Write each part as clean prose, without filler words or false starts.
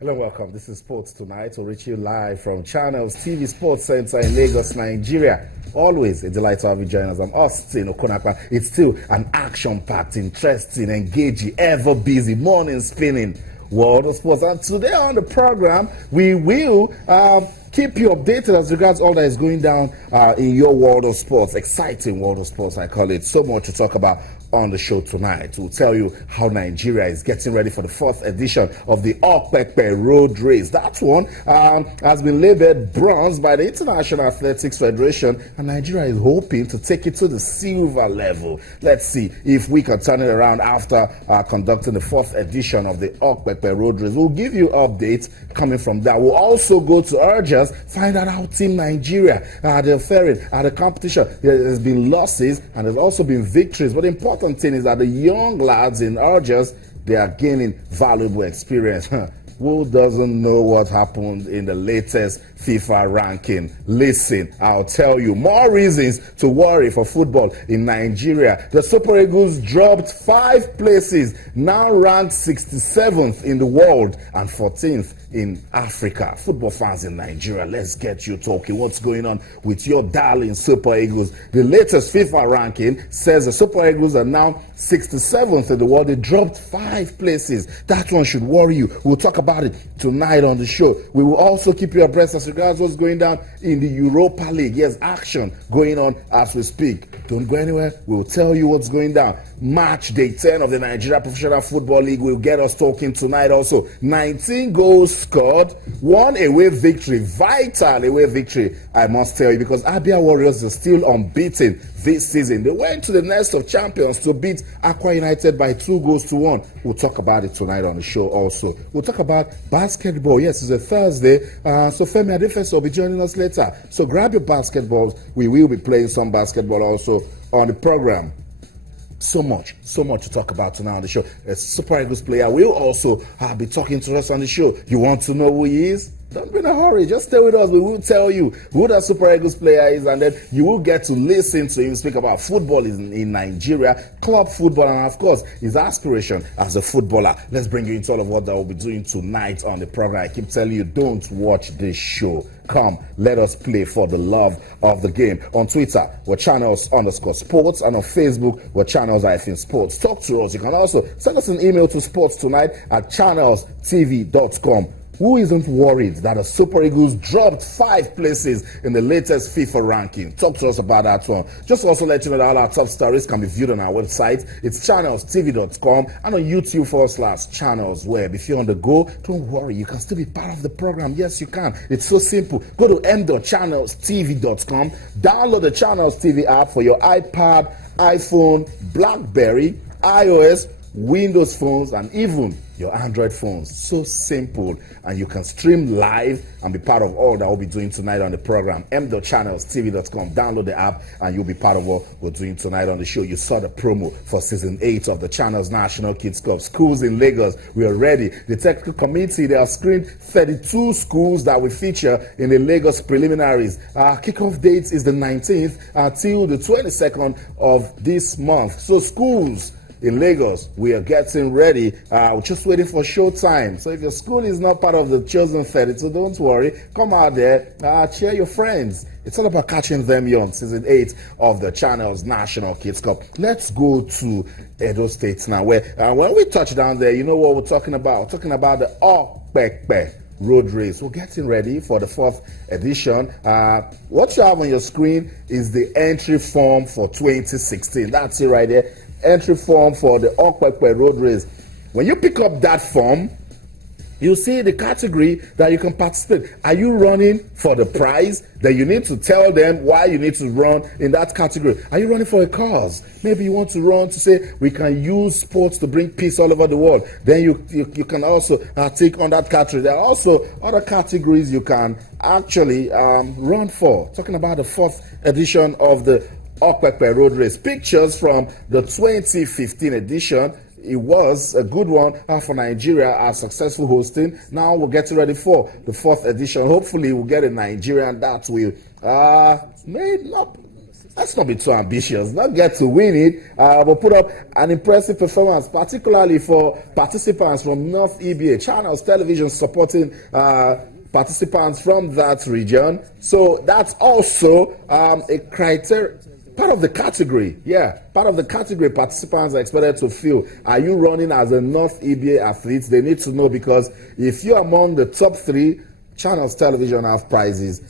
Hello, welcome. This is Sports Tonight. We'll reach you live from Channels TV Sports Center in Lagos, Nigeria. Always a delight to have you join us. I'm Austin Okonakwa. It's still an action-packed, interesting, engaging, ever-busy, morning-spinning world of sports. And today on the program, we will keep you updated as regards all that is going down in your world of sports. Exciting world of sports, I call it. So much to talk about on the show tonight. We'll tell you how Nigeria is getting ready for the 4th edition of the Okpekpe Road Race. That one has been labeled bronze by the International Athletics Federation, and Nigeria is hoping to take it to the silver level. Let's see if we can turn it around after conducting the 4th edition of the Okpekpe Road Race. We'll give you updates coming from that. We'll also go to Urgers, find out how Team Nigeria they're faring at the competition. There's been losses and there's also been victories, but the important thing is that the young lads in Urgers, they are gaining valuable experience. Who doesn't know what happened in the latest FIFA ranking? Listen, I'll tell you more reasons to worry for football in Nigeria. The Super Eagles dropped 5 places, now ranked 67th in the world and 14th in Africa. Football fans in Nigeria, let's get you talking. What's going on with your darling Super Eagles? The latest FIFA ranking says the Super Eagles are now 67th in the world. They dropped 5 places. That one should worry you. We'll talk about it tonight on the show. We will also keep you abreast as regards what's going down in the Europa League. Yes, action going on as we speak. Don't go anywhere. We'll tell you what's going down. Match day 10 of the Nigeria Professional Football League will get us talking tonight also. 19 goals scored, 1 away victory, vital away victory, I must tell you, because Abia Warriors are still unbeaten this season. They went to the nest of champions to beat Aqua United by 2-1. We'll talk about it tonight on the show also. We'll talk about basketball. Yes, it's a Thursday, so Femi Adefeso will be joining us later. So grab your basketballs. We will be playing some basketball also on the program. So much to talk about tonight on the show. A Super Eagles player will also be talking to us on the show. You want to know who he is? Don't be in a hurry. Just stay with us. We will tell you who the Super Eagles player is, and then you will get to listen to him speak about football in Nigeria, club football, and of course, his aspiration as a footballer. Let's bring you into all of what I will be doing tonight on the program. I keep telling you, don't watch this show. Come, let us play for the love of the game. On Twitter, we're channels_sports, and on Facebook, we're channels-sports. Talk to us. You can also send us an email to sportstonight@channelstv.com. Who isn't worried that the Super Eagles dropped 5 places in the latest FIFA ranking? Talk to us about that one. Just also let you know that all our top stories can be viewed on our website. It's channelstv.com and on YouTube/channelsweb. If you're on the go, don't worry. You can still be part of the program. Yes, you can. It's so simple. Go to m.channelstv.com. Download the Channels TV app for your iPad, iPhone, BlackBerry, iOS, Windows phones, and even your Android phones. So simple, and you can stream live and be part of all that we'll be doing tonight on the program. m.channelstv.com. Download the app and you'll be part of what we're doing tonight on the show. You saw the promo for season 8 of the Channels National Kids Cup. Schools in Lagos, we are ready. The technical committee, they have screened 32 schools that will feature in the Lagos preliminaries. Our kickoff date is the 19th until the 22nd of this month. So schools in Lagos, we are getting ready. We're just waiting for showtime. So if your school is not part of the chosen 32, don't worry. Come out there, cheer your friends. It's all about catching them young. Season 8 of the Channels National Kids Cup. Let's go to Edo State now, where when we touch down there, you know what we're talking about. We're talking about the Okpekpe Road Race. We're getting ready for the 4th edition. What you have on your screen is the entry form for 2016. That's it right there. Entry form for the Okpekpe Road Race. When you pick up that form, you see the category that you can participate. Are you running for the prize? Then you need to tell them why you need to run in that category. Are you running for a cause? Maybe you want to run to say we can use sports to bring peace all over the world. Then you can also take on that category. There are also other categories you can actually run for. Talking about the 4th edition of the Okpekpe Road Race. Pictures from the 2015 edition. It was a good one for Nigeria, our successful hosting. Now we're getting ready for the 4th edition. Hopefully we'll get a Nigerian that will let's not be too ambitious. Not get to win it, but put up an impressive performance, particularly for participants from North EBA. Channels Television supporting participants from that region. So that's also a criteria. Part of the category, part of the category participants are expected to feel, are you running as a North EBA athlete? They need to know, because if you're among the top 3, Channels Television have prizes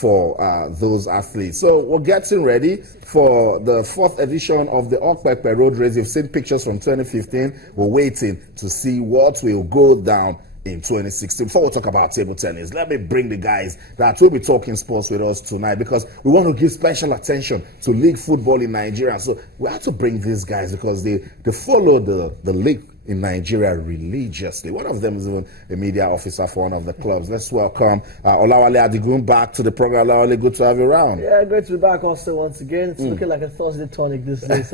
for those athletes. So we're getting ready for the 4th edition of the Okpekpe Road Race. You've seen pictures from 2015. We're waiting to see what will go down in 2016. Before we talk about table tennis, let me bring the guys that will be talking sports with us tonight, because we want to give special attention to league football in Nigeria. So we have to bring these guys because they follow the league in Nigeria religiously. One of them is even a media officer for one of the clubs. Let's welcome Olawale Adigun back to the program. Olawale, good to have you around. Yeah, great to be back also once again. It's looking like a Thursday tonic this day.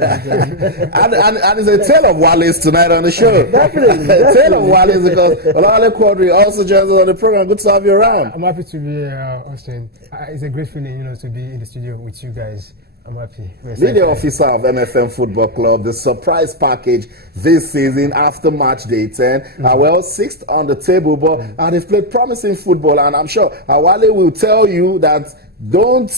and it's a tale of Wales tonight on the show. Definitely. A tale of Wales, because Olawale Quadri also joins us on the program. Good to have you around. I'm happy to be here, Austin. It's a great feeling, to be in the studio with you guys. I'm happy. Media officer of MFM Football Club, the surprise package this season after match day 10. Well, 6th on the table, but they've played promising football, and I'm sure Wale will tell you that don't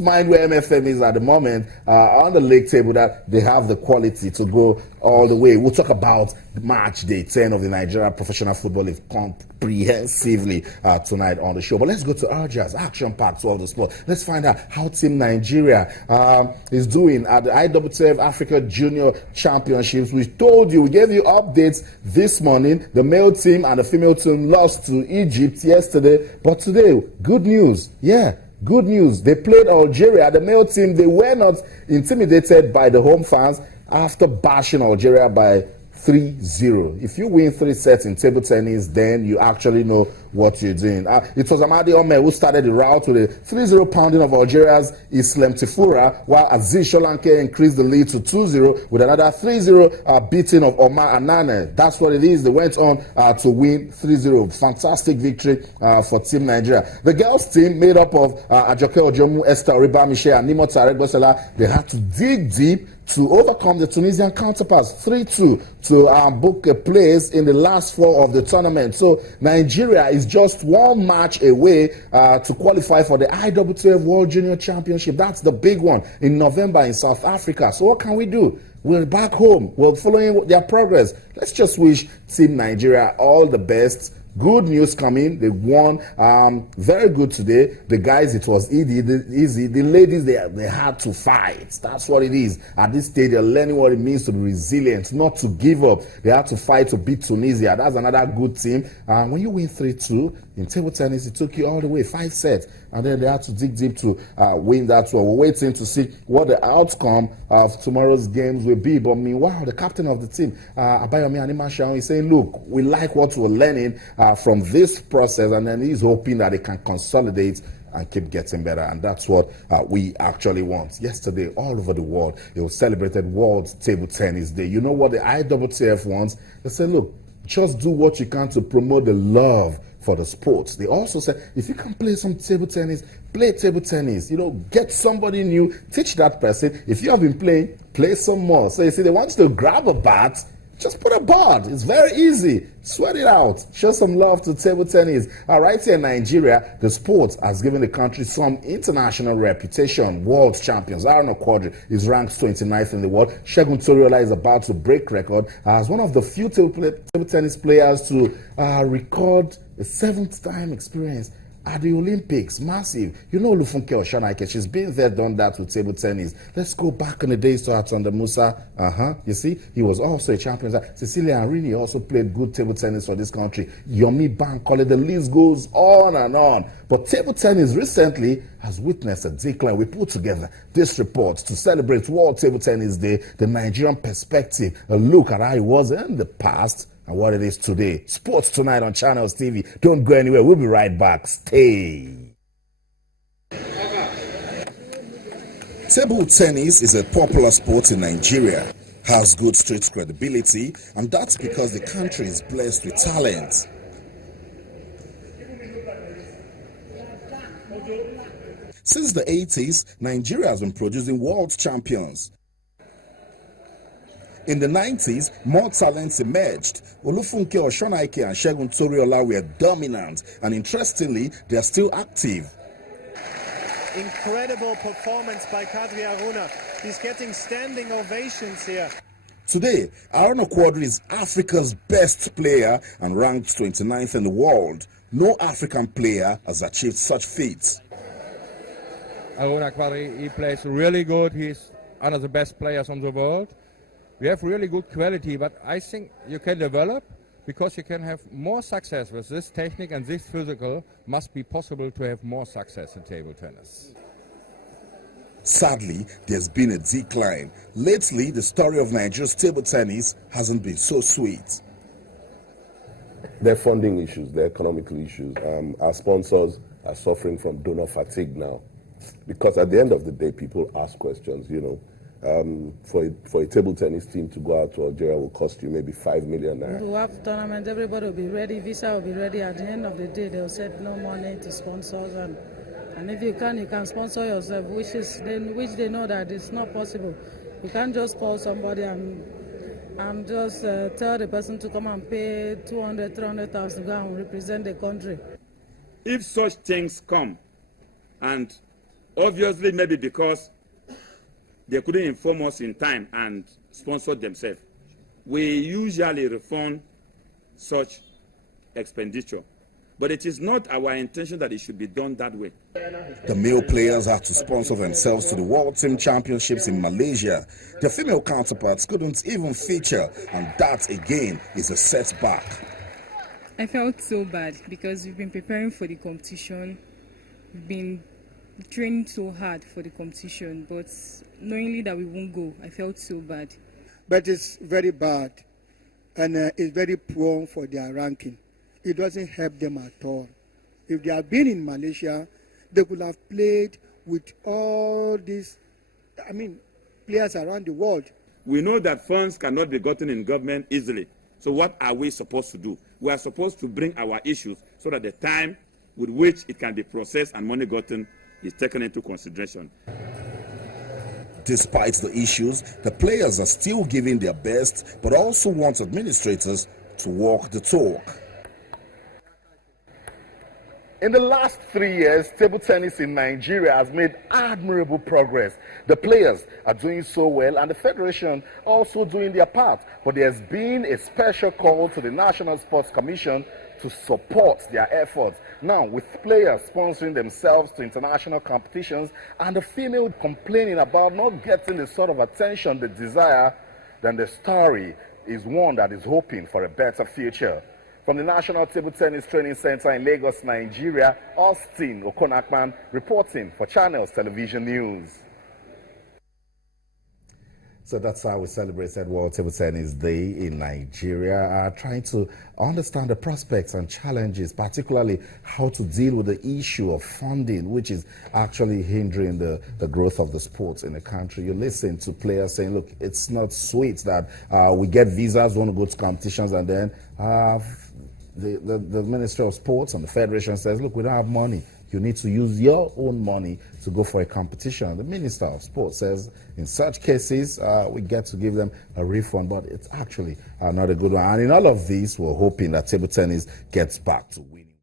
mind where MFM is at the moment on the league table, that they have the quality to go all the way. We'll talk about match day 10 of the Nigeria Professional Football League comprehensively tonight on the show. But let's go to Urgers, action-packed to all the sport. Let's find out how Team Nigeria is doing at the IWF Africa Junior Championships. We told you, we gave you updates this morning. The male team and the female team lost to Egypt yesterday, but today, good news. Good news. They played Algeria. The male team, they were not intimidated by the home fans after bashing Algeria by 3-0. If you win 3 sets in table tennis, then you actually know what you're doing. It was Amadi Omer who started the rout with a 3-0 pounding of Algeria's Islam Tifura, while Aziz Sholanke increased the lead to 2-0 with another 3-0 beating of Omar Anane. That's what it is. They went on to win 3-0. Fantastic victory for Team Nigeria. The girls' team, made up of Ajoke Ojomu, Esther Oribamishe, and Nimo Tarek Bosela, they had to dig deep to overcome the Tunisian counterparts 3-2 to book a place in the last 4 of the tournament. So Nigeria is just 1 match away to qualify for the IWF World Junior Championship. That's the big one in November in South Africa. So what can we do? We're back home. We're following their progress. Let's just wish Team Nigeria all the best. Good news coming. They won very good today. The guys, it was easy. The ladies, they had to fight. That's what it is. At this stage, they're learning what it means to be resilient, not to give up. They had to fight to beat Tunisia. That's another good team. When you win 3-2 in table tennis, it took you all the way 5 sets. And then they had to dig deep to win that one. We're waiting to see what the outcome of tomorrow's games will be. But meanwhile, the captain of the team, Abayomi Animashaun, is saying, look, we like what we're learning from this process, and then he's hoping that they can consolidate and keep getting better, and that's what we actually want. Yesterday, all over the world, it was celebrated World Table Tennis Day. You know what the IWF wants? They said, look, just do what you can to promote the love for the sports. They also said, if you can play some table tennis, play table tennis. Get somebody new, teach that person. If you have been playing, play some more. So you see, they want you to grab a bat, just put a board. It's very easy. Sweat it out. Show some love to table tennis. Right here in Nigeria, the sport has given the country some international reputation. World champions. Aaron Quadri is ranked 29th in the world. Segun Toriola is about to break record as one of the few table tennis players to record a 7th time experience at the Olympics. Massive. Lufunke Oshanaike, she's been there, done that with table tennis. Let's go back in the days to Atonda Musa. You see, he was also a champion. Cecilia Arini also played good table tennis for this country. Yomi Bankole, the list goes on and on. But table tennis recently has witnessed a decline. We put together this report to celebrate World Table Tennis Day, the Nigerian perspective, a look at how it was in the past and what it is today. Sports tonight on Channels TV. Don't go anywhere. We'll be right back. Stay. Table tennis is a popular sport in Nigeria, has good street credibility, and that's because the country is blessed with talent. Since the 80s, Nigeria has been producing world champions. In the 90s, more talents emerged. Olufunke Oshonaike and Segun Toriola were dominant, and interestingly, they are still active. Incredible performance by Kadri Aruna. He's getting standing ovations here. Today, Aruna Quadri is Africa's best player and ranked 29th in the world. No African player has achieved such feats. Aruna Quadri, he plays really good. He's one of the best players on the world. We have really good quality, but I think you can develop because you can have more success with this technique, and this physical must be possible to have more success in table tennis. Sadly, there's been a decline. Lately, the story of Nigeria's table tennis hasn't been so sweet. There are funding issues, there are economical issues. Our sponsors are suffering from donor fatigue now. Because at the end of the day, people ask questions, you know. For a table tennis team to go out to Algeria will cost you maybe 5 million naira. To have tournament, everybody will be ready, visa will be ready. At the end of the day, they'll set no money to sponsors, and if you can sponsor yourself, which they know that it's not possible. You can't just call somebody and just tell the person to come and pay 200, 300,000 to go and represent the country. If such things come, and obviously maybe because they couldn't inform us in time and sponsor themselves, we usually refund such expenditure. But it is not our intention that it should be done that way. The male players had to sponsor themselves to the World Team Championships in Malaysia. The female counterparts couldn't even feature, and that again is a setback. I felt so bad because we've been preparing for the competition. We've been training so hard for the competition, but knowingly that we won't go, I felt so bad. But it's very bad, and it's very poor for their ranking. It doesn't help them at all. If they had been in Malaysia, they could have played with all these, players around the world. We know that funds cannot be gotten in government easily. So what are we supposed to do? We are supposed to bring our issues so that the time with which it can be processed and money gotten is taken into consideration. Despite the issues, the players are still giving their best, but also want administrators to walk the talk. In the last 3 years, table tennis in Nigeria has made admirable progress. The players are doing so well, and the federation also doing their part. But there's been a special call to the National Sports Commission to support their efforts. Now, with players sponsoring themselves to international competitions and the female complaining about not getting the sort of attention they desire, then the story is one that is hoping for a better future. From the National Table Tennis Training Center in Lagos, Nigeria, Austin Okonakman reporting for Channels Television News. So that's how we celebrated World Table Tennis Day in Nigeria, trying to understand the prospects and challenges, particularly how to deal with the issue of funding, which is actually hindering the growth of the sports in the country. You listen to players saying, look, it's not sweet that we get visas, want to go to competitions, and then the Ministry of Sports and the Federation says, look, we don't have money. You need to use your own money to go for a competition. The Minister of Sports says in such cases, we get to give them a refund, but it's actually not a good one. And in all of these, we're hoping that table tennis gets back to winning.